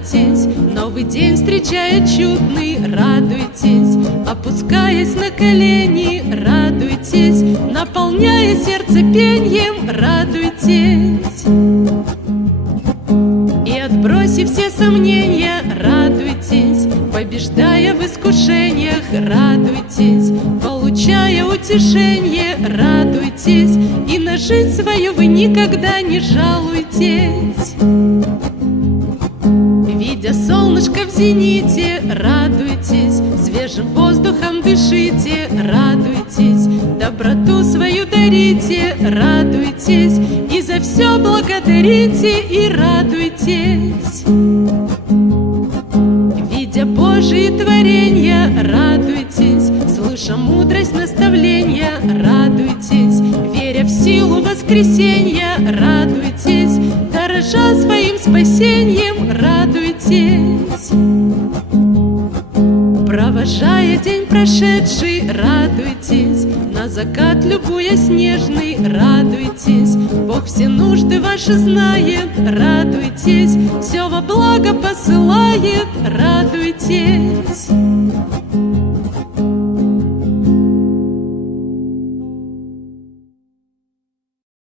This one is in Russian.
радуйтесь, новый день встречает чудный, радуйтесь, опускаясь на колени, радуйтесь, наполняя сердце пеньем, радуйтесь. И отбросив все сомнения, радуйтесь, побеждая в искушениях, радуйтесь, получая утешение, радуйтесь, и на жизнь свою вы никогда не жалуйтесь. Видя солнышко в зените, радуйтесь, свежим воздухом дышите, радуйтесь, доброту свою дарите, радуйтесь, и за все благодарите и радуйтесь. Видя Божьи творения, радуйтесь, слыша мудрость наставления, радуйтесь, веря в силу воскресенья, радуйтесь, дорожа своим спасением, радуйтесь. Провожая день прошедший, радуйтесь, на закат любуясь нежный, радуйтесь, Бог все нужды ваши знает, радуйтесь, все во благо посылает, радуйтесь.